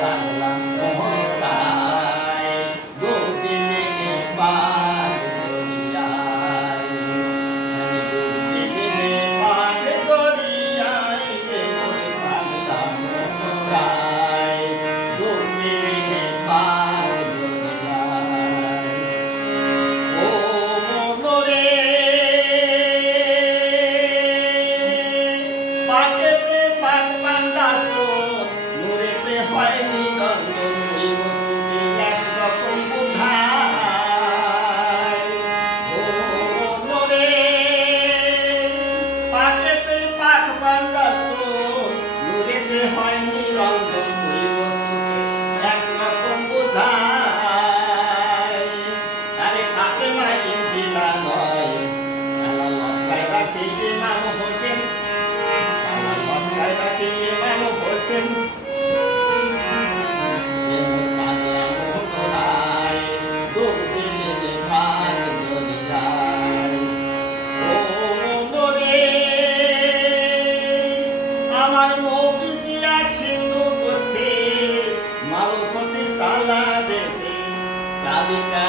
Bye. আমার মৌকিতে এক সিন্ধু করছি মালপতি তালা দেখি কালিকা